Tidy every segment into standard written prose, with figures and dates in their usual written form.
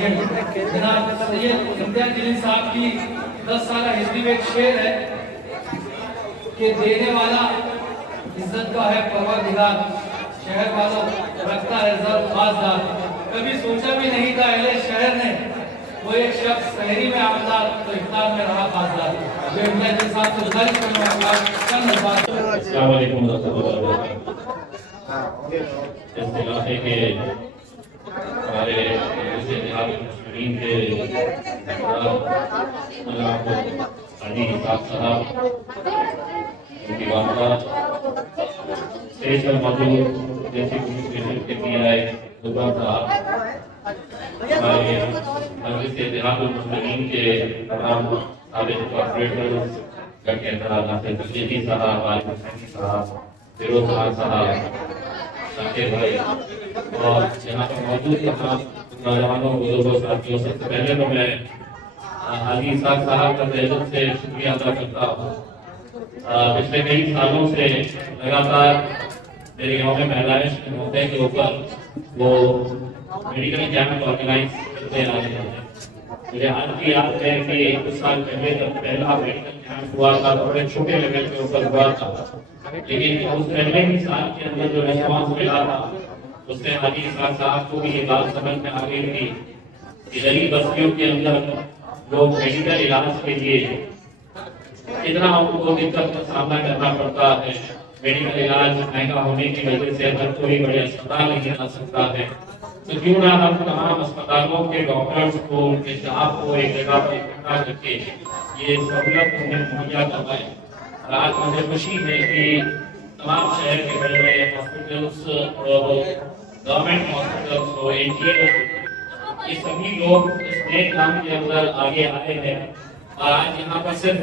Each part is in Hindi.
जनाब सैयद इम्तियाज जलील साहब की 10 साल हिस्ट्री में एक शेर है कि देने वाला इज्जत का है परवरदिगार, शहर वालों रखता है जर खासदार। कभी सोचा भी नहीं था अहले शहर ने वो एक शख्स शहरी में आमदार तो इफ्तार में रहा खासदार। जो इम्तियाज जलील साहब से गुजारिश करूंगा चंद अल्फाज। अस्सलाम वालेकुम इस इलाके के हमारे मुस्लिमीन के हाजी साहब साहब उनकी वालदा स्टेज पर मौजूद जैसे कम्युनिकेशन के पीआई दुबा साहब, हमारे मजलिस इत्तेहाद मुस्लिमीन के तमाम साबिक़ कॉर्पोरेटर्स के अंदर नासिर तशरीफ़ी साहब, आरिफ हुसैनी साहब, फिरोज खान साहब, शाकिर भाई और यहाँ पर मौजूद तमाम नौजवानों बुजुर्गों साथियों, सबसे पहले तो मैं हाजी साहब का तहे से शुक्रिया अदा करता हूँ। पिछले कई सालों से लगातार मेरे गाँव में पैदाइश के मौके के ऊपर वो मेडिकल कैंप ऑर्गेनाइज करते आ रहे हैं। मुझे आज भी याद है कि कुछ साल पहले जब पहला मेडिकल कैंप हुआ था तो बड़े छोटे लेवल के ऊपर हुआ था, लेकिन उस पहले ही साल के अंदर जो रिस्पॉन्स मिला था उससे हाजी साहब को भी ये बात समझ में आ गई थी कि गरीब बस्तियों के अंदर लोग मेडिकल इलाज के लिए इतना उनको दिक्कत का सामना करना पड़ता है। मेडिकल इलाज महंगा होने की वजह से हर कोई बड़े अस्पताल नहीं आ सकता है, तो क्यों ना हम तमाम अस्पतालों के डॉक्टर्स को, उनके स्टाफ को एक जगह पर इकट्ठा करके ये सहूलत उन्हें मुहैया करवाएं। और आज मुझे खुशी है कि तमाम शहर के बड़े बड़े हॉस्पिटल्स और गवर्नमेंट हॉस्पिटल्स हो, एनजीओ, ये सभी लोग इस नए काम के अंदर आगे आए हैं। और आज यहाँ पर सिर्फ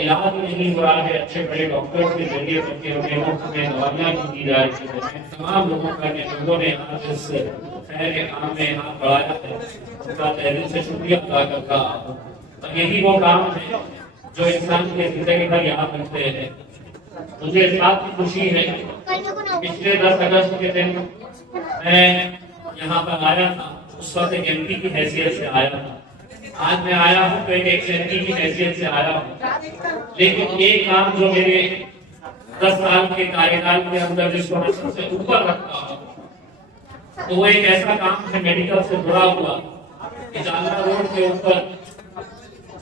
इलाज नहीं हो रहा है, अच्छे बड़े डॉक्टर्स के जरिए बल्कि उन्हें मुफ्त में दवाइयाँ भी दी जा रही हैं। तमाम लोगों का लोगों ने आज इस शहर के काम में हाथ बढ़ाया है, उसका तहे दिल से शुक्रिया अदा करता हूँ। और यही वो काम है जो इंसान की जिंदगी भर याद रखते हैं। मुझे इस बात की खुशी है पिछले 10 अगस्त के दिन मैं यहाँ पर आया था, उस वक्त एक एमपी की हैसियत से आया था। आज मैं आया हूँ तो एक एमपी की हैसियत से आया हूँ, लेकिन एक काम जो मेरे 10 साल के कार्यकाल के अंदर जिसको मैं सबसे ऊपर रखता हूँ तो वो एक ऐसा काम है मेडिकल से जुड़ा हुआ। जाला रोड के ऊपर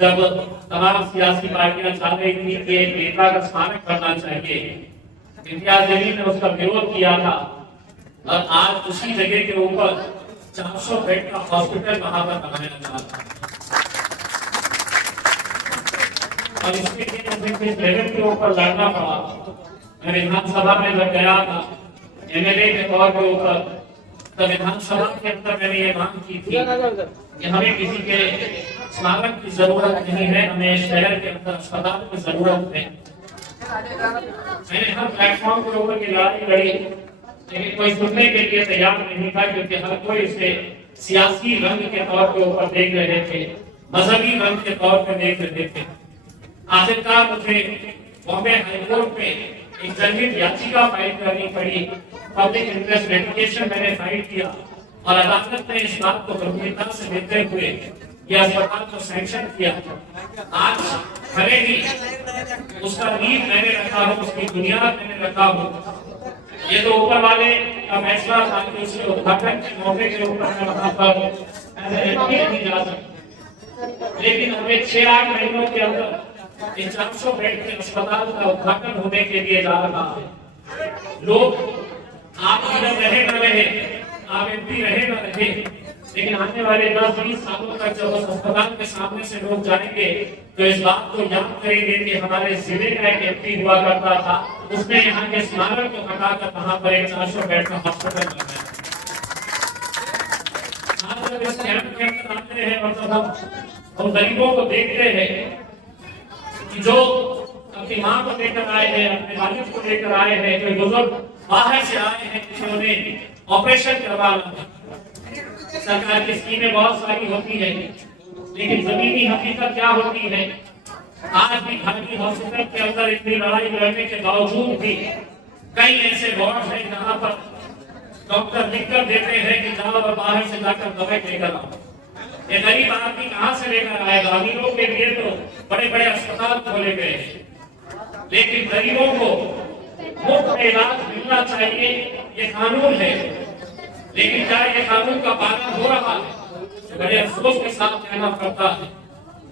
जब तमाम सियासी पार्टियां चाह रही थी कि एक नेता का स्मारक करना चाहिए, इम्तियाज जलील ने उसका विरोध किया था और आज उसी जगह के ऊपर 400 बेड का हॉस्पिटल वहां पर बनाया जा रहा है। और इसके लिए मुझे कुछ लेवल के ऊपर लड़ना पड़ा। मैं विधानसभा में जब गया था एमएलए के तौर के ऊपर, तब विधानसभा के अंदर मैंने ये मांग की थी कि हमें किसी के स्मारक की जरूरत नहीं है, हमें शहर के अंदर अस्पताल की जरूरत है। मैंने हर प्लेटफॉर्म के ऊपर की लड़ाई लड़ी, लेकिन कोई सुनने के लिए तैयार नहीं था, क्योंकि हर कोई इसे सियासी रंग के तौर पे ऊपर देख रहे थे, मजहबी रंग के तौर पे देख रहे थे। आखिरकार मुझे बॉम्बे हाईकोर्ट में एक जनहित याचिका फाइल करनी पड़ी, पब्लिक इंटरेस्ट लिटिगेशन मैंने फाइल किया और अदालत ने इस बात को गंभीरता से लेते हुए यह अस्पताल को सैंक्शन किया। आज भले ही उसका नींव मैंने रखा हो, उसकी बुनियाद मैंने रखा हो, ये तो ऊपर वाले का फैसला था कि उसके उद्घाटन के मौके के ऊपर मैं वहां पर नहीं जा सकता, लेकिन हमें 6-8 महीनों के अंदर इस 400 बेड के अस्पताल का उद्घाटन होने के लिए जा रहा है। लोग आप इधर रहे न रहे, आप एमपी रहे न रहे, लेकिन आने वाले 10-20 सालों तक जब उस अस्पताल के सामने से लोग जाएंगे तो इस बात को याद करेंगे कि हमारे जिले का एक एमपी हुआ करता था, उसने यहाँ के स्मारक को हटाकर वहां पर एक 400 बेड का हॉस्पिटल बनाया। आज जब इस कैंप के अंदर आते हैं और जब हम गरीबों को देखते हैं कि जो अपनी माँ को लेकर आए हैं, अपने वालिद को लेकर आए हैं, जो बुजुर्ग बाहर से आए हैं जिन्होंने ऑपरेशन करवाना है। सरकार की स्कीमें बहुत सारी होती है, लेकिन जमीनी हकीकत क्या होती है? आज भी घाटी हॉस्पिटल के अंदर इतनी लड़ाई लड़ने के बावजूद भी कई ऐसे वार्ड हैं जहाँ पर डॉक्टर लिख कर देते हैं कि जाओ और बाहर से जाकर दवाई लेकर आओ। ये गरीब आदमी कहाँ से लेकर आएगा? अमीरों के लिए तो बड़े बड़े अस्पताल खोले गए हैं, लेकिन गरीबों को मुफ्त इलाज मिलना चाहिए, ये कानून है। लेकिन क्या ये कानून का पालन हो रहा है? बड़े अफसोस के साथ कहना पड़ता है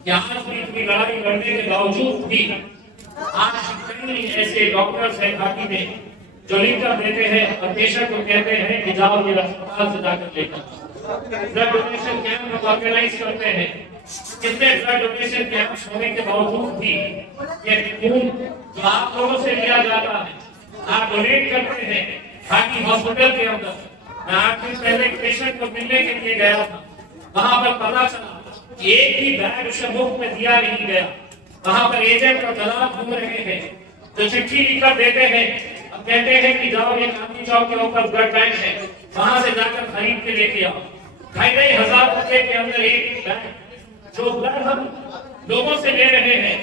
कि आज भी इतनी लड़ाई लड़ने के बावजूद भी आज कई ऐसे डॉक्टर्स हैं घाटी में जो लिखकर देते हैं और पेशेंट को कहते हैं कि जाओ ये अस्पताल से जाकर लेकर ब्लड डोनेशन कैंप ऑर्गेनाइज करते हैं। कितने ब्लड डोनेशन कैंप्स होने के बावजूद भी ये खून जो आप लोगों से लिया जाता है, आप डोनेट करते हैं घाटी हॉस्पिटल के अंदर। मैं 8 दिन पहले एक पेशेंट को मिलने के लिए गया था, वहां पर पता चला कि एक भी बैग उसे मुफ्त में दिया नहीं गया। वहां पर एजेंट और दलाल घूम रहे हैं जो चिट्ठी लिखकर देते हैं, अब कहते हैं कि जाओ ये गांधी चौक के ऊपर ब्लड बैंक है, वहां से जाकर खरीद के लेके आओ। 2,500 रुपए के अंदर एक बैग जो ब्लड हम लोगों से ले रहे हैं,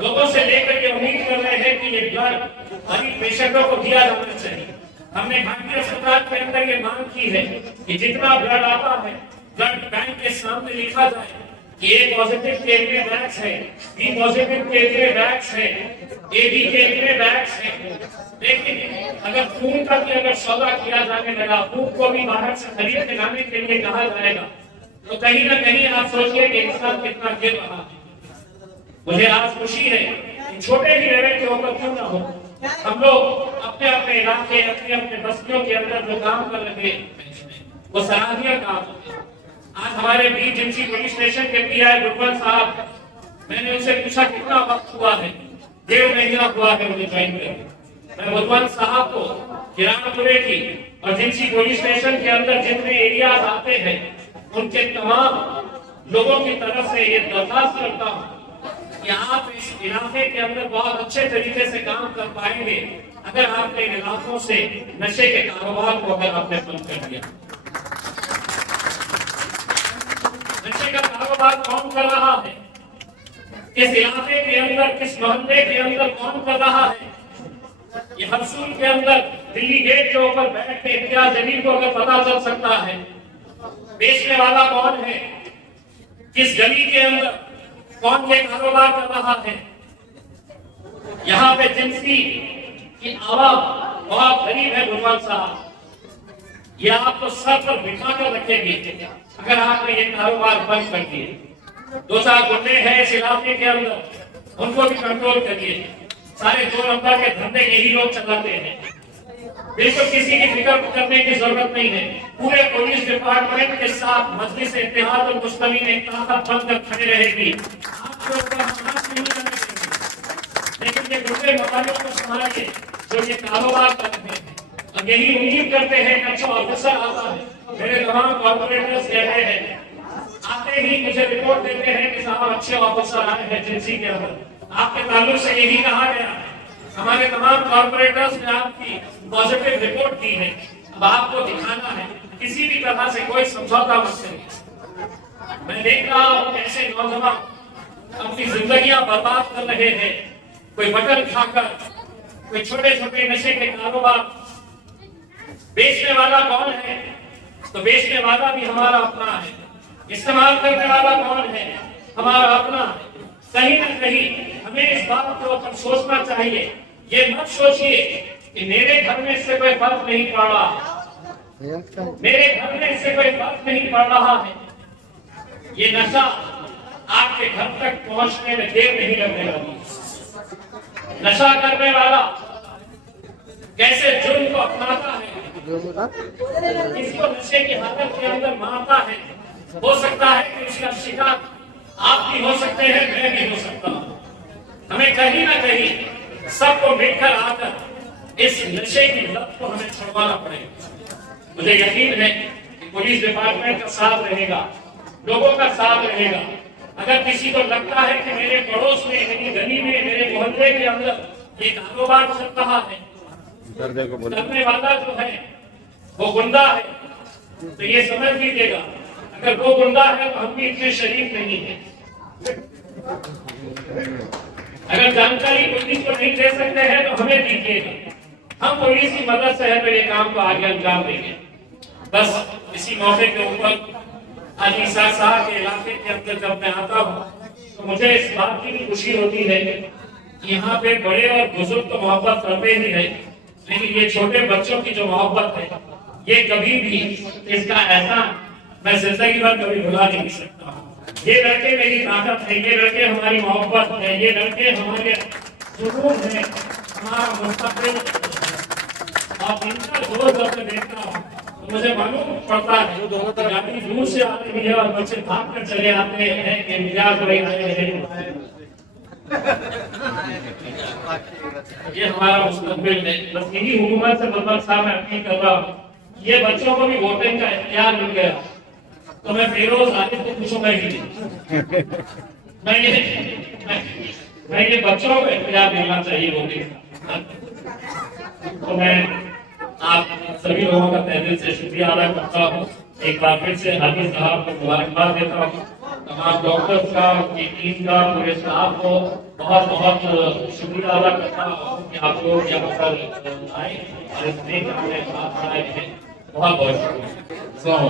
लोगों से लेकर के उम्मीद कर रहे हैं कि ये ब्लड गरीब पेशेंटों को दिया जाना चाहिए। हमने घाटी अस्पताल के अंदर ये मांग की है कि जितना ब्लड आता है ब्लड बैंक के सामने लिखा जाए कि ए पॉजिटिव के लिए बैग्स है, बी पॉजिटिव के लिए बैग्स है, ए बी के लिए बैग्स है। लेकिन अगर खून का भी अगर सौदा किया जाने लगा, खून को भी बाहर से खरीद के लाने के लिए कहा जाएगा, तो कहीं ना कहीं आप सोचिए कि इंसान कितना गिर रहा है। मुझे आज खुशी है कि छोटे ही लेवल के ऊपर क्यों ना हो, हम लोग अपने अपने इलाके अपने अपने बस्तियों के अंदर जो काम कर रहे हैं वो सराहनीय काम है। आज हमारे बीच जिनसी पुलिस स्टेशन के पीआई गुरबंद साहब, मैंने उनसे पूछा कितना वक्त हुआ है, 1.5 महीना हुआ है मुझे ज्वाइन करके। मैं गुरबंद साहब को किरानपुरे की और जिनसी पुलिस स्टेशन के अंदर जितने एरियाज आते हैं उनके तमाम लोगों की तरफ से ये दरखास्त करता हूँ कि आप इस इलाके के अंदर बहुत अच्छे तरीके से काम कर पाएंगे अगर आपने इन इलाकों से नशे के कारोबार को अगर आपने बंद कर दिया। नशे का कारोबार कौन कर रहा है, किस इलाके के अंदर, किस मोहल्ले के अंदर कौन कर रहा है? ये हरसूल के अंदर दिल्ली गेट के ऊपर बैठ के इम्तियाज जलील को अगर पता चल सकता है बेचने वाला कौन है, किस गली के अंदर कौन ये कारोबार कर रहा है। यहाँ पे जिनसी की आवाम बहुत गरीब है गुरबान साहब, ये आपको सर पर बिठा कर रखेगी अगर आपने ये कारोबार बंद कर दिए। 2-4 गुंडे हैं इस इलाके के अंदर, उनको भी कंट्रोल करिए। सारे 2 नंबर के धंधे यही लोग चलाते हैं, बिल्कुल किसी की फिक्र करने की जरूरत नहीं है। पूरे पुलिस डिपार्टमेंट के साथ मजलिस इत्तेहाद और मुस्तमीन एक ताकत बनकर खड़े रहेगी। आपके ऊपर हाथ नहीं लगने देंगे, लेकिन ये गुंडे मवालियों को संभालिए जो ये कारोबार कर रहे हैं। अब यही उम्मीद करते हैं कि अच्छा ऑफिसर आता है। मेरे तमाम कॉर्पोरेटर्स कहते हैं, आते ही मुझे रिपोर्ट देते हैं कि साहब अच्छे ऑफिसर आए हैं जिनसी के अंदर। आपके ताल्लुक से यही कहा गया है, हमारे तमाम कॉर्पोरेटर्स ने आपकी पॉजिटिव रिपोर्ट दी है। अब आपको दिखाना है, किसी भी तरह से कोई समझौता मत करिए। मैं देख रहा हूं कैसे नौजवान अपनी जिंदगियां बर्बाद कर रहे हैं, कोई बटन खाकर, कोई छोटे छोटे नशे के कारोबार। बेचने वाला कौन है? तो बेचने वाला भी हमारा अपना है, इस्तेमाल करने वाला कौन है? हमारा अपना है। कहीं ना कहीं हमें इस बात के ऊपर सोचना चाहिए। ये मत सोचिए कि मेरे घर में इससे कोई फर्क नहीं पड़ रहा है, मेरे घर में इससे कोई फर्क नहीं पड़ रहा है। ये नशा आपके घर तक पहुंचने में देर नहीं लगने वाली। नशा करने वाला कैसे जुर्म को अपनाता है, किसी को नशे की हालत के अंदर मारता है। हो सकता है कि उसका शिकार आप भी हो सकते हैं, मैं भी हो सकता हूं। हमें कहीं ना कहीं सबको मिलकर आकर इस नशे की लत को हमें छुड़वाना पड़ेगा। मुझे यकीन है कि पुलिस डिपार्टमेंट का साथ रहेगा, लोगों का साथ रहेगा। अगर किसी को लगता है कि मेरे पड़ोस में, मेरी गली में, मेरे मोहल्ले के अंदर ये कारोबार चल रहा है, करने वाला जो है वो गुंडा है, तो ये समझ लीजिएगा अगर वो गुंडा है तो हम भी इतने शरीफ नहीं है। अगर जानकारी पुलिस को नहीं दे सकते हैं तो हमें दीजिएगा, हम पुलिस की मदद से है तो ये काम को आगे अंजाम देंगे। बस इसी मौके के ऊपर हाजी साहब के इलाके के अंदर जब मैं आता हूँ तो मुझे इस बात की भी खुशी होती है कि यहाँ पे बड़े और बुजुर्ग तो मोहब्बत करते ही है, लेकिन ये छोटे बच्चों की जो मोहब्बत है ये कभी भी इसका एहसान मैं जिंदगी भर कभी भुला नहीं सकता। ये लड़के मेरी ताकत है, ये लड़के हमारी मोहब्बत है, ये लड़के हमारे जुनून है, हमारा मुस्तकबिल। और इनका जोर जब मैं देखता हूँ तो मुझे मालूम पड़ता है गाड़ी दूर से आती है और बच्चे भाग कर चले आते हैं कि मिजाज भाई आए हैं। ये हमारा मुस्तकबिल है। बस यही हुकूमत से मतलब साहब मैं अपील कर रहा हूँ, ये बच्चों को भी वोटिंग का इख्तियार मिल गया तो मैं फिरोज आने को पूछूंगा ही नहीं। मैं ये बच्चों को इख्तियार मिलना चाहिए वोटिंग का। तो मैं आप सभी लोगों का तहे दिल से शुक्रिया अदा करता हूँ। एक बार फिर से हाजी साहब को मुबारकबाद देता हूँ। तमाम डॉक्टर्स का, उनकी टीम का, पूरे स्टाफ को बहुत बहुत शुक्रिया अदा करता हूँ कि आप लोग यहाँ पर आए और इस दिन हमें साथ आए हैं। बहुत बहुत शुक्रिया।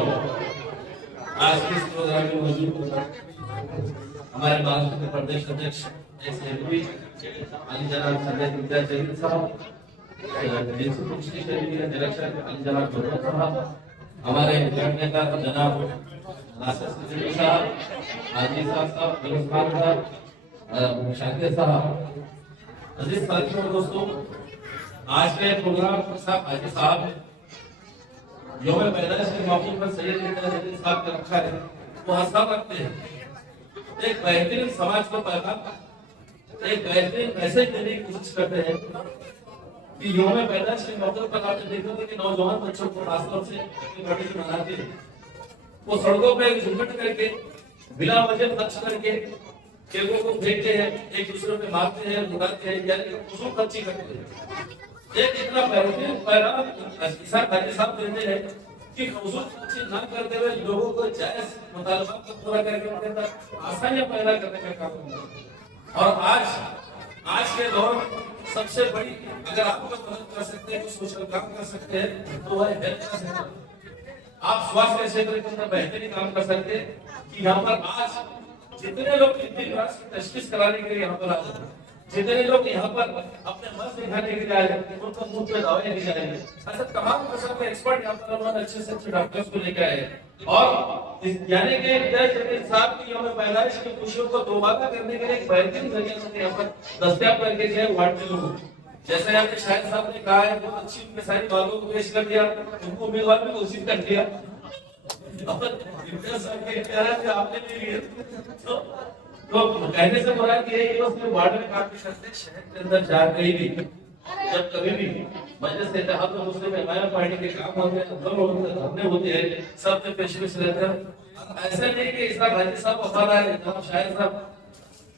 आज के इस प्रोग्राम में मौजूद हमारे महाराष्ट्र के प्रदेश अध्यक्ष अली जनाब संजय विद्या जलील साहब, निरीक्षक अली जनाब गौरव साहब, हमारे नेता जनाब नासिर सिद्दीकी साहब, हाजी साहब, फिरोज खान साहब, शाकिर साहब। अजीज साथियों और दोस्तों, आज के प्रोग्राम के साथ हाजी साहब यौम पैदाइश के मौके पर सैयद इब्न जलील साहब का रखा है, वो हंसा रखते हैं। एक बेहतरीन समाज को पैगाम, एक बेहतरीन मैसेज देने की कोशिश करते हैं कि यौम पैदाइश के मौके पर आपने देखोगे कि नौजवान बच्चों को खासतौर से अपनी बर्थडे मनाते हैं, वो सड़कों पे झुमट करके बिना वजह खर्च करके केकों को फेंकते हैं, एक दूसरे पे मारते हैं, लुटाते हैं, यानी फजूल खर्ची करते हैं। एक इतना बेहतरीन पैगाम हाजी साहब देते हैं कि फजूल खर्ची ना करते हुए लोगों को जायज मुतालबात को पूरा करके उनके अंदर आसानियां पैदा करने का काम होगा। और आज के दौर में सबसे बड़ी अगर आप मदद कर सकते हैं, सोशल काम कर सकते हैं, तो वह हेल्थ का सेक्टर। आप स्वास्थ्य क्षेत्र के अंदर बेहतरीन काम कर सकते हैं कि यहाँ पर आज जितने लोग कितनी क्लास की तशखीस कराने के लिए यहाँ पर आ रहे हैं, जितने लोग यहाँ पर अपने मर्ज दिखाने के लिए आए, उनको मुंह पे दवाएं दी जाएंगी। ऐसा तमाम किस्म के एक्सपर्ट यहाँ पर उन्होंने अच्छे से अच्छे डॉक्टर्स को लेकर आए और यानी कि जलील साहब की यौम पैदाइश की खुशियों को दोबारा करने के लिए एक बेहतरीन जरिया से यहाँ पर दस्तयाब करके दिया वार्ड के लोगों। जैसे आपके शाहिद साहब ने कहा है, बहुत अच्छी उनके सारी बातों को पेश कर दिया, उनको उम्मीदवार भी घोषित कर दिया। आपने भी लिए तो कहने से मुराद ये है कि उसने वार्ड में काम भी करते, शहर के अंदर जा कहीं भी जब कभी भी मजलिस इत्तेहाद में मुस्लिम हिमायत पार्टी के काम होते हैं, धरने होते हैं, सब में पेशवेश रहते हैं। ऐसा नहीं कि इस बार हाजी साहब वफादार है, जनाब शाहिद साहब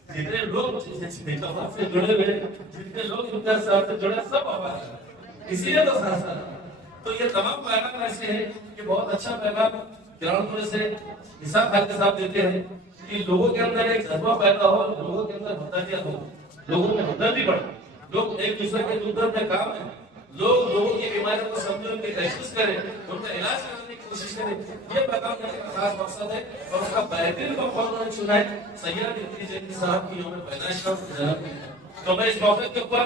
जितने लोग से जुड़े हुए, जितने लोग इम्तियाज साहब से जुड़े, सब वफादार, इसीलिए तो सांसद। तो ये तमाम पैगाम ऐसे हैं कि बहुत अच्छा पैगाम ग्राउंड से हिसाब हाजी साहब देते हैं कि लोगों के अंदर एक जज्बा पैदा हो, लोगों के अंदर हमदर्दियां हो, लोगों में हमदर्दी बढ़े, लोग एक दूसरे के दुर्दर्द में काम है, लोग लोगों की बीमारियों को समझे, उनकी तशखीस करें, उनका इलाज करने की कोशिश करें। ये पैगाम देने का खास मकसद है और उसका बेहतरीन मौका उन्होंने चुना है सैयद इब्न जलील साहब की यौम पैदाइश का जन्मदिन। तो मैं इस मौके के ऊपर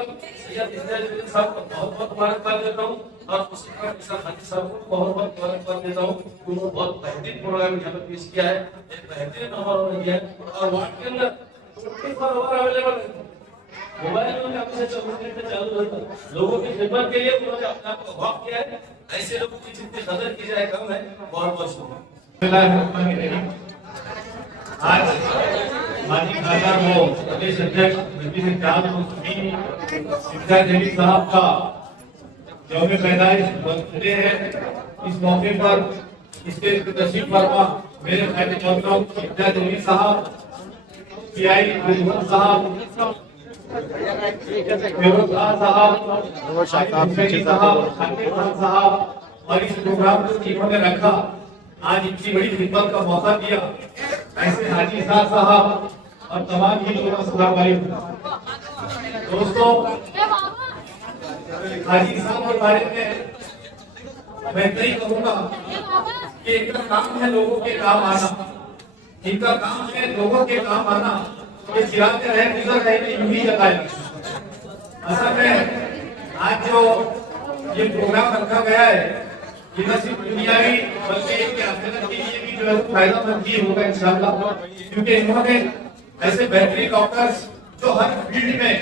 सैयद इब्न जलील साहब को बहुत बहुत मुबारकबाद देता हूँ और उसके बाद इसाक हाजी साहब को बहुत बहुत मुबारकबाद देता हूँ। उन्होंने बहुत बेहतरीन प्रोग्राम यहाँ पर पेश किया है, एक बेहतरीन नंबर उन्होंने दिया है और वार्ड के अंदर 24 आवर अवेलेबल है, मोबाइल में उन्होंने अपने 24 घंटे चालू रहता है। लोगों की खिदमत के लिए उन्होंने अपने आप को वक्त किया है। ऐसे लोगों की जितनी कदर की जाए कम है। बहुत बहुत शुक्रिया। आज माजी खासदार वो प्रदेश अध्यक्ष मजलिस इत्तेहाद मुस्लिमीन इब्न जलील साहब का यौम पैदाइश बर्थडे है। इस मौके पर स्टेज पर तशरीफ फरमा मेरे भाई मोहतरम इब्न जलील साहब, पीआई रिजवान साहब, फिरोज खान साहब, शाकिर साहब और इस प्रोग्राम को इन्होंने रखा, आज इतनी बड़ी खिदमत का मौका दिया, ऐसे हाजी साहब और तमाम ही लोगों का सलाम। दोस्तों, हाजी साहब के बारे में मैं इतना ही कहूंगा कि इनका काम है लोगों के काम आना, इनका काम है लोगों के काम आना। ये चिराते रहे गुजर रहे कि यूं ही लगाए। असल में आज जो ये प्रोग्राम रखा गया है ये न सिर्फ दुनियावी बल्कि इनके आखिरत के लिए भी जो है फायदेमंद ही होगा इंशाअल्लाह, क्योंकि इन्होंने ऐसे बेहतरीन डॉक्टर्स जो हर फील्ड में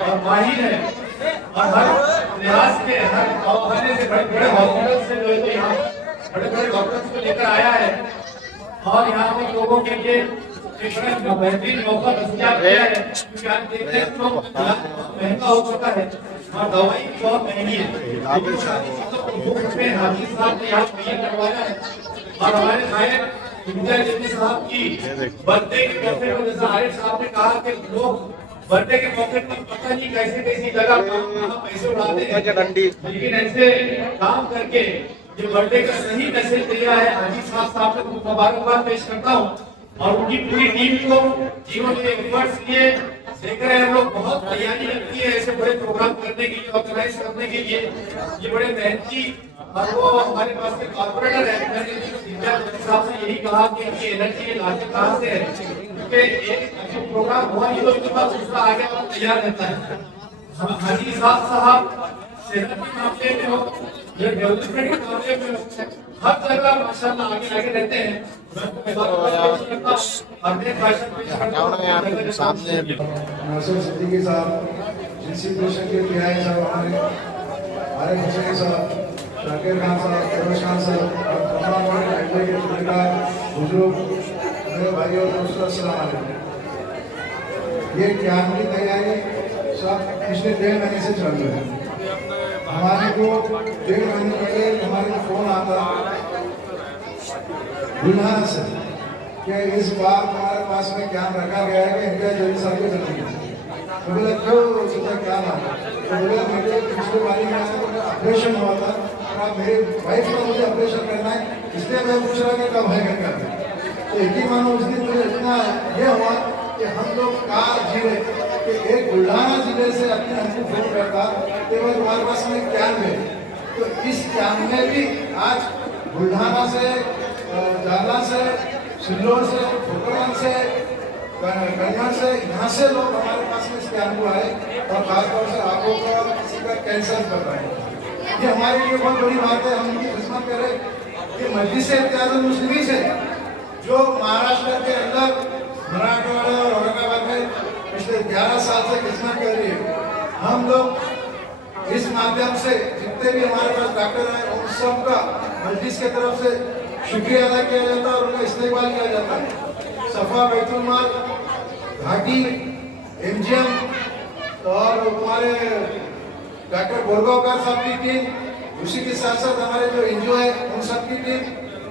और माहिर है और हर लिहाज से हर दवाखाने से बड़े बड़े हॉस्पिटल से जो है यहाँ बड़े बड़े डॉक्टर्स को लेकर आया है और यहाँ के लोगों के लिए एक बड़ा बेहतरीन मौका दस्तयाब किया है। क्योंकि आज देखते हैं तो महंगा हो चुका है और दवाई भी बहुत महंगी है, लेकिन सारी चीजों को मुफ्त में हाफिज साहब ने यहाँ मुहैया करवाया है। और हमारे शायद इंदिरा गांधी साहब की बर्थडे के मौके पर जैसा आरिफ साहब ने कहा कि लोग बर्थडे के मौके पर पता नहीं कैसे कैसी जगह कहाँ पैसे उड़ाते हैं, लेकिन ऐसे काम करके जो बर्थडे का सही मैसेज दिया है हाजी साहब को मुबारकबाद पेश करता हूँ और उनकी पूरी टीम को जिन्होंने एफर्ट्स किए। देख रहे हैं हम लोग बहुत तैयारी लगती है ऐसे बड़े प्रोग्राम करने के लिए, ऑर्गेनाइज करने के लिए। ये बड़े मेहनती और वो हमारे पास के कॉर्पोरेटर है, मैंने साहब से यही कहा कि इनकी एनर्जी लाते कहाँ से है, क्योंकि एक प्रोग्राम हुआ ही तो उसके बाद दूसरा आगे और तैयार रहता है। हाजी साहब सेहत के मामले में हो या डेवलपमेंट के मामले में हो, हर जगह माशाल्लाह आगे आगे रहते हैं। सामने सिद्दीकी साहब, जिनसी पेशेंट के पीआई साहब, हमारे आरिफ हुसैन साहब, शाकिर खान साहब, फिरोज खान साहब और तमाम हमारे एडवोकेट बुजुर्ग मेरे भाई और दोस्तों, अस्सलाम वालेकुम। ये कैंप की तैयारी सब पिछले 1.5 महीने से चल रही है। हमारे को 1.5 महीने पहले हमारे को फोन आता बुलहाना से कि इस बार हमारे पास में कैंप रखा गया है कि इंडिया जल्दी साहब को जल्दी। तो बोला क्यों सीधा क्या माना, तो बोला मेरे पिछले बारी में ऑपरेशन हुआ था और अब मेरे वाइफ को मुझे ऑपरेशन करना है, इसलिए मैं पूछ रहा कि कब है करना। तो एक ही मानो उस दिन मुझे इतना ये हुआ कि हम लोग कहाँ जीवे कि एक बुल्ढाना जिले से अपने हमको फोन करता कि वो तुम्हारे पास में कैंप है। तो इस कैंप में भी आज बुल्ढाना से, जालना से, सिल्लोर से, फुटबॉल से, कन्या से, यहाँ से लोग हमारे पास में इस कैंप को आए और खासतौर से आपको किसी का कैंसर कर रहे हैं। ये हमारे लिए बहुत बड़ी बात है। हम उनकी खिदमत करें कि मजलिस-ए-इत्तेहादुल मुस्लिमीन से जो महाराष्ट्र के अंदर मराठवाड़ा और औरंगाबाद में पिछले 11 साल से खिदमत कर रही है। हम लोग इस माध्यम से जितने भी हमारे पास डॉक्टर हैं उन सब का मजलिस की तरफ से शुक्रिया अदा किया जाता है और उनका इस्तेमाल किया जाता है। सफा बैतुल माल, घाटी, एमजीएम और हमारे डॉक्टर बोरगांवकर साहब की टीम, उसी के साथ साथ हमारे जो एनजीओ है उन सब की टीम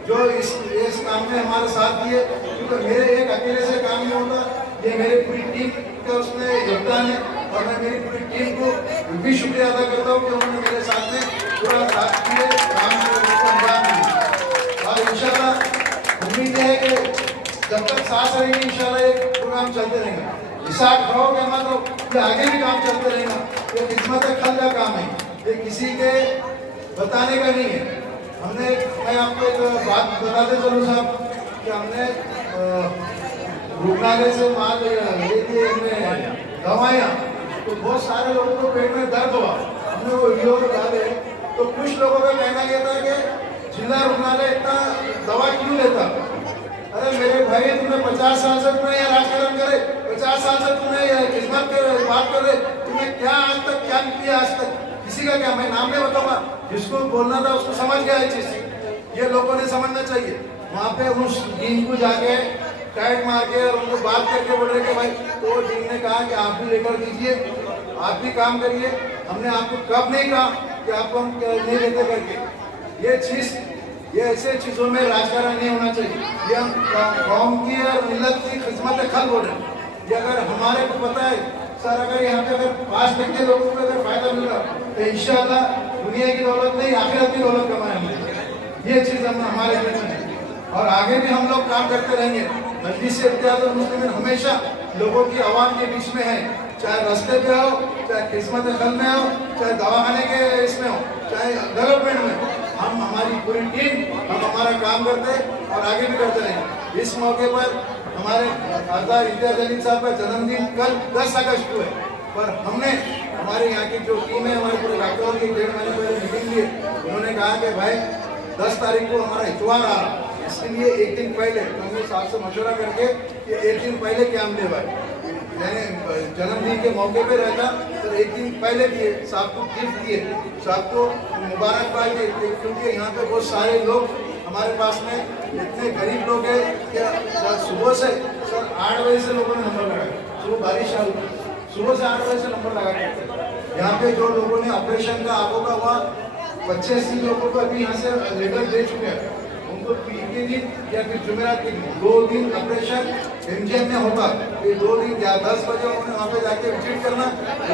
जो इस काम में हमारे साथ दिए, क्योंकि मेरे एक अकेले से काम नहीं होता, ये मेरी पूरी टीम का उसमें योगदान है और मैं मेरी पूरी टीम को भी शुक्रिया अदा करता हूँ कि उन्होंने मेरे साथ में पूरा साथ किए, काम को अंजाम दिए। और इंशाल्लाह उम्मीद है कि जब तक साथ रहेंगे इंशाल्लाह ये प्रोग्राम चलते रहेंगे। हिसाब रहोगे मतलब ये आगे भी काम चलते रहेगा। ये खिदमत खल का काम है, ये किसी के बताने का नहीं है। हमने, मैं आपको एक बात बताते चलूँ साहब कि हमने रुग्णालय से माल ले दिए दवाइयाँ, तो बहुत सारे लोगों को पेट में दर्द हुआ, हमने वो वीडियो डाले। तो कुछ लोगों का कहना यह था कि जिला रुग्णालय इतना दवा क्यों लेता। अरे मेरे भाई, तुम्हें 50 साल से तुम्हें यह राजकारण करे, 50 साल से तुम्हें खिदमत कर बात कर रहे, तुम्हें क्या आज तक क्या किया, आज तक किसी का क्या, मैं नाम नहीं बताऊंगा, जिसको बोलना था उसको समझ गया है चीज। ये लोगों ने समझना चाहिए। वहाँ पे उस टीम को जाके टाइट मार के और उनको बात करके बोल रहे कि भाई, तो टीम ने कहा कि आप भी लेकर दीजिए, आप भी काम करिए। हमने आपको कब नहीं कहा कि आपको हम नहीं लेते करके। ये चीज, ये ऐसे चीजों में राजकारण नहीं होना चाहिए। ये हम कौम की और मिल्लत की खिदमत खल बोल रहे हैं। ये अगर हमारे को पता है सर, अगर यहाँ पे अगर 5% लोगों को अगर फायदा मिल रहा तो इंशाल्लाह दुनिया की दौलत नहीं आखिरत की दौलत कमाएंगे। ये चीज हम हमारे दिल में है और आगे भी हम लोग काम करते रहेंगे। मजलिस-ए-इत्तेहादुल मुस्लिमीन हमेशा लोगों की आवाम के बीच में है, चाहे रास्ते पे हो, चाहे खिदमत खल में हो, चाहे दवाखाने के इसमें हो, चाहे डेवलपमेंट में, हम हमारी पूरी टीम हम हमारा काम करते और आगे भी करते रहेंगे। इस मौके पर हमारे खासदार इम्तियाज जलील साहब का जन्मदिन कल 10 अगस्त को है, पर हमने हमारे यहाँ की जो टीम है, हमारे पूरे डॉक्टरों की 1.5 महीने पहले मीटिंग ली। उन्होंने कहा कि भाई 10 तारीख को हमारा इतवार आ रहा, इसलिए एक दिन पहले हमने साहब से मशवरा करके कि एक दिन पहले कैंप ले भाई, मैंने जन्मदिन के मौके पे रहता तो एक दिन पहले दिए, साहब को गिफ्ट दिए, साहब को मुबारकबाद दिए, क्योंकि यहाँ पे बहुत सारे लोग हमारे पास में इतने गरीब लोग हैं कि सुबह से सर 8 बजे से लोगों ने नंबर लगाया, सुबह बारिश आई, सुबह से 8 बजे से नंबर लगा के यहाँ पे जो लोगों ने ऑपरेशन का आंखों का हुआ 25-30 लोगों को अभी यहाँ से लेटर दे चुके हैं, उनको के दिन या फिर जुमेरात के दिन 2 दिन ऑपरेशन एमजीएम में होता, ये 2 दिन या 10 बजे उन्होंने वहाँ पे जाके विजिट करना,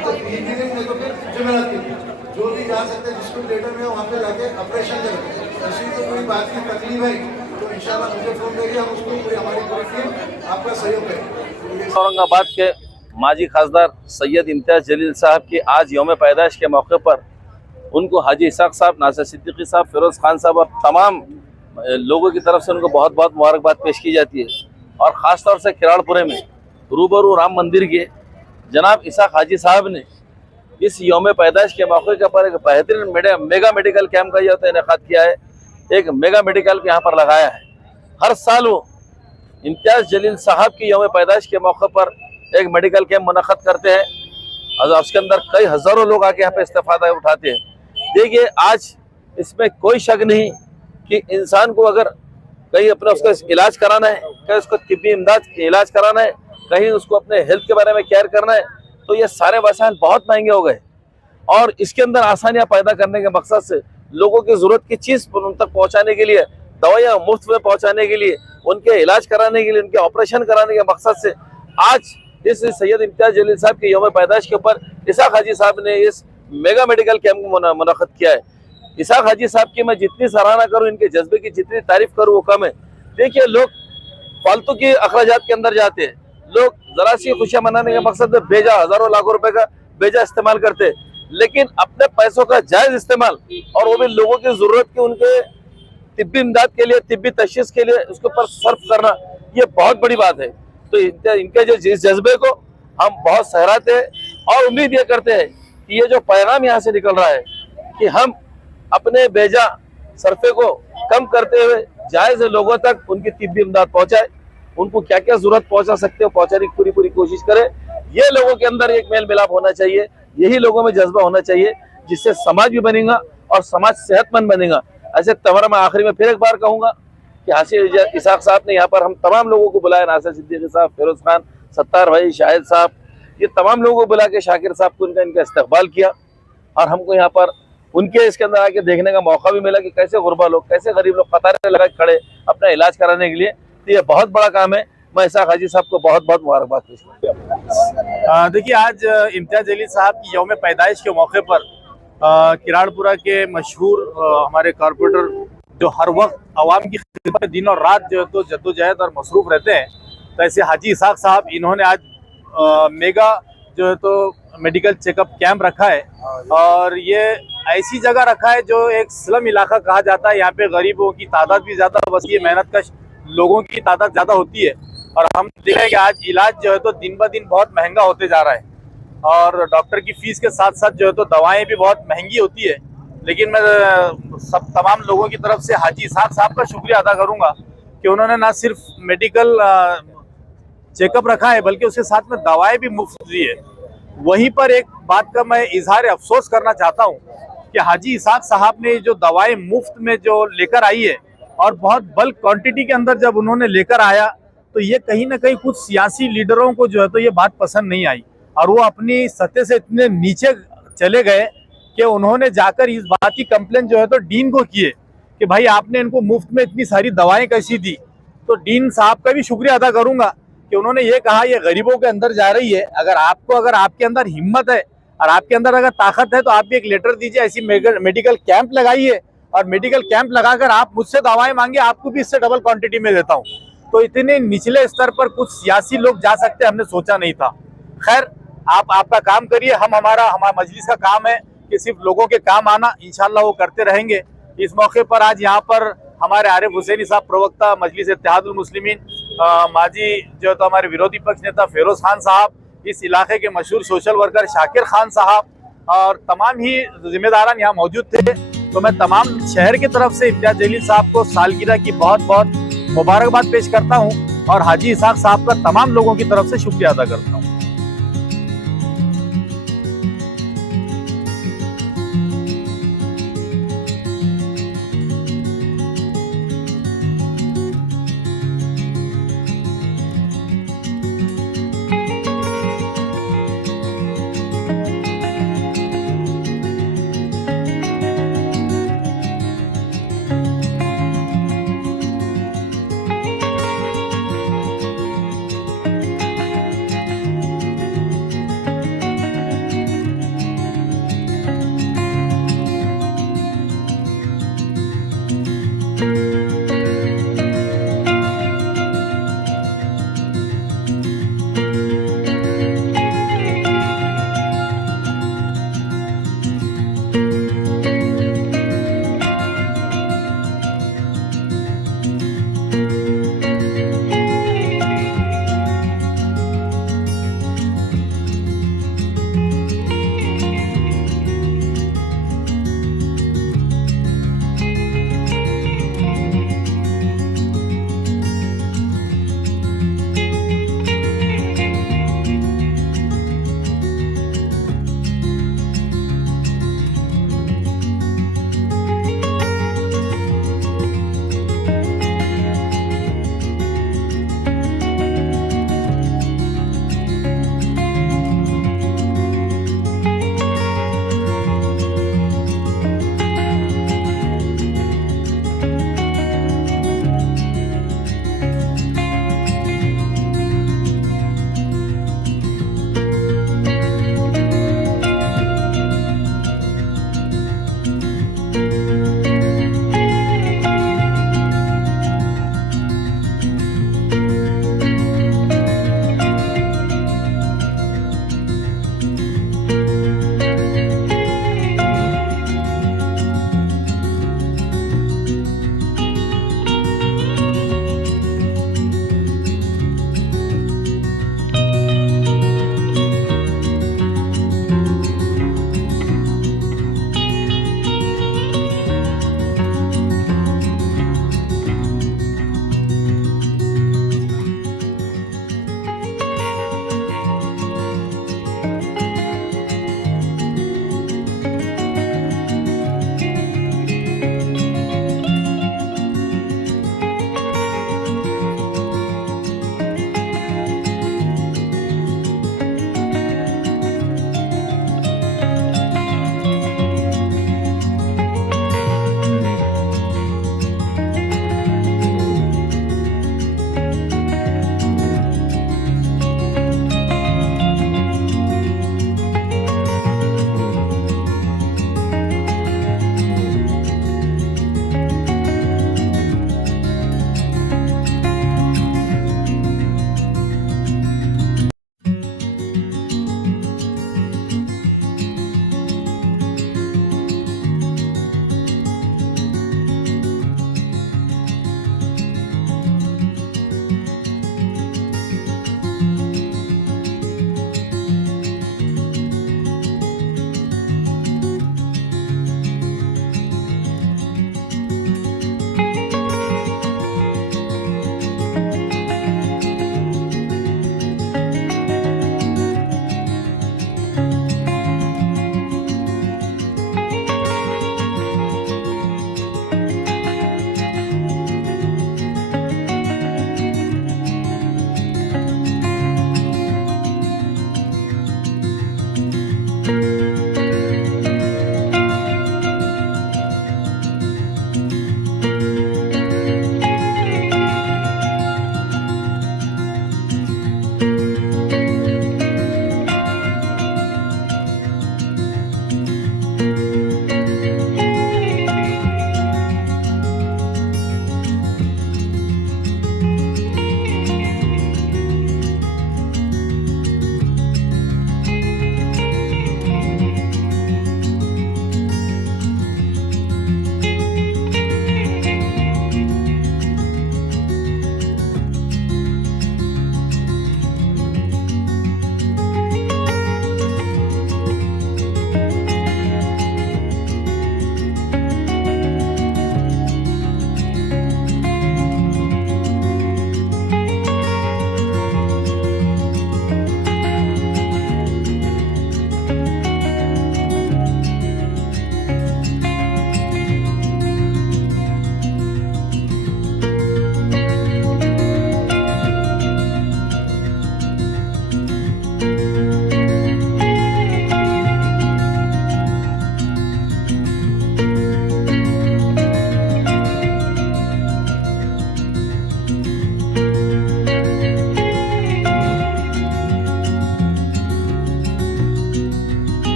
तो 3 दिन में तो फिर जुमेरात के दिन जो भी जा सकते हैं जिसको लेटर में वहाँ पे जाके ऑपरेशन करें। ऐसी तो कोई बात की तकलीफ है तो इंशाल्लाह मुझे फोन करिए, हम उसको पूरी हमारी पूरी टीम आपका सहयोग करेंगे। औरंगाबाद के माजी खासदार सैयद इम्तियाज जलील साहब की आज यौम पैदाइश के मौके पर उनको हाजी इसाक साहब, नासिर सिद्दीकी साहब, फिरोज़ खान साहब और तमाम लोगों की तरफ से उनको बहुत बहुत मुबारकबाद पेश की जाती है। और ख़ास तौर से किराड़पुरे में रूबरू राम मंदिर के जनाब इसाक हाजी साहब ने इस यौम पैदाइश के मौके के पर एक बेहतरीन मेगा मेडिकल कैंप का यह इनेकाद किया है, एक मेगा मेडिकल यहाँ पर लगाया है। हर साल वो इम्तियाज जलील साहब की यौम पैदाइश के मौके पर एक मेडिकल कैंप मुनक़द करते हैं और उसके अंदर कई हज़ारों लोग आके यहाँ पे इस्तेफादा उठाते हैं। देखिए आज इसमें कोई शक नहीं कि इंसान को अगर कहीं अपना उसका इलाज कराना है, कहीं उसको तिब्बी इमदाद इलाज कराना है, कहीं उसको अपने हेल्थ के बारे में केयर करना है, तो ये सारे वसाइल बहुत महंगे हो गए और इसके अंदर आसानियाँ पैदा करने के मकसद से लोगों की ज़रूरत की चीज़ उन तक पहुँचाने के लिए, दवाइयाँ मुफ्त में पहुँचाने के लिए, उनके इलाज कराने के लिए, उनके ऑपरेशन कराने के मकसद से आज इस सैयद इम्तियाज जलील साहब की यौम पैदाइश के ऊपर इसाक हाजी साहब ने इस मेगा मेडिकल कैंप को मुनक़द किया है। इसाक हाजी साहब की मैं जितनी सराहना करूं, इनके जज्बे की जितनी तारीफ करूं वो कम है। देखिए लोग फालतू की अखराजात के अंदर जाते हैं, लोग जरा सी खुशियां मनाने के मकसद में बेजा हजारों लाखों रुपए का बेजा इस्तेमाल करते हैं, लेकिन अपने पैसों का जायज इस्तेमाल और वो भी लोगों की जरूरत की उनके तिब्बी इमदाद के लिए, तिब्बी तशखीस के लिए उसके ऊपर सर्फ करना, ये बहुत बड़ी बात है। तो इनके जो इस जज्बे को हम बहुत सहराते हैं और उम्मीद ये करते हैं कि ये जो पैगाम यहाँ से निकल रहा है कि हम अपने बेजा सरफे को कम करते हुए जायज लोगों तक उनकी तिब्बी इमदाद पहुंचाए, उनको क्या क्या जरूरत पहुंचा सकते हो पहुंचाने की पूरी कोशिश करें। ये लोगों के अंदर एक मेल मिलाप होना चाहिए, यही लोगों में जज्बा होना चाहिए, जिससे समाज भी बनेगा और समाज सेहतमंद बनेगा। ऐसे तमरा मैं आखिरी में फिर एक बार कहूंगा कि हाजी इसाक साहब ने यहाँ पर हम तमाम लोगों को बुलाया, नासिर सिद्दीकी साहब, फिरोज खान, सत्तार भाई, शाहिद साहब, ये तमाम लोगों को बुला के शाकिर साहब को इनका इस्तकबाल किया और हमको यहाँ पर उनके इसके अंदर आके देखने का मौका भी मिला कि कैसे गुरबा लोग, कैसे गरीब लोग कतारें लगा खड़े अपना इलाज कराने के लिए। तो ये बहुत बड़ा काम है। मैं इसाक हाजी साहब को बहुत बहुत मुबारकबाद पेश करता हूं। देखिए आज इम्तियाज जलील साहब की यौम पैदाइश के मौके पर किराड़पुरा के मशहूर हमारे कॉरपोरेटर जो हर वक्त आवाम की खिदमत में दिन और रात जो है तो जद्दोजहद और मसरूफ़ रहते हैं, तो ऐसे हाजी इसाक साहब इन्होंने आज मेगा जो है तो मेडिकल चेकअप कैंप रखा है और ये ऐसी जगह रखा है जो एक स्लम इलाका कहा जाता है। यहाँ पे गरीबों की तादाद भी ज़्यादा, बस ये मेहनत कश लोगों की तादाद ज़्यादा होती है और हम देख रहे हैं कि आज इलाज जो है तो दिन ब दिन बहुत महंगा होते जा रहा है और डॉक्टर की फीस के साथ साथ जो है तो दवाएं भी बहुत महंगी होती है। लेकिन मैं सब तमाम लोगों की तरफ से हाजी इसाक साहब का शुक्रिया अदा करूँगा कि उन्होंने ना सिर्फ मेडिकल चेकअप रखा है बल्कि उसके साथ में दवाएं भी मुफ्त दी है। वहीं पर एक बात का मैं इजहार अफसोस करना चाहता हूं कि हाजी इसाक साहब ने जो दवाएं मुफ्त में जो लेकर आई है और बहुत बल्क क्वांटिटी के अंदर जब उन्होंने लेकर आया तो ये कहीं ना कहीं कुछ सियासी लीडरों को जो है तो ये बात पसंद नहीं आई और वो अपनी सत्ता से इतने नीचे चले गए कि उन्होंने जाकर इस बात की कंप्लेन जो है तो डीन को किए कि भाई आपने इनको मुफ्त में इतनी सारी दवाएं कैसी दी। तो डीन साहब का भी शुक्रिया अदा करूंगा कि उन्होंने ये कहा ये गरीबों के अंदर जा रही है। अगर आपके अंदर हिम्मत है और आपके अंदर अगर ताकत है तो आप भी एक लेटर दीजिए, ऐसी मेडिकल कैंप लगाइए और मेडिकल कैंप लगाकर आप मुझसे दवाएं मांगे, आपको भी इससे डबल क्वांटिटी में देता हूँ। तो इतने निचले स्तर पर कुछ सियासी लोग जा सकते हमने सोचा नहीं था। खैर आप आपका काम करिए, हमारा मजलिस का काम है कि सिर्फ लोगों के काम आना, इंशाल्लाह वो करते रहेंगे। इस मौके पर आज यहाँ पर हमारे आरिफ हुसैनी साहब प्रवक्ता मजलिस इत्तेहादुल मुस्लिमीन, माजी जो तो हमारे विरोधी पक्ष नेता फिरोज खान साहब, इस इलाके के मशहूर सोशल वर्कर शाकिर खान साहब और तमाम ही जिम्मेदारान यहाँ मौजूद थे। तो मैं तमाम शहर की तरफ से इम्तियाज जलील साहब को सालगिरह की बहुत बहुत मुबारकबाद पेश करता हूँ और हाजी इसाक साहब का तमाम लोगों की तरफ से शुक्रिया अदा करता हूँ।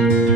है।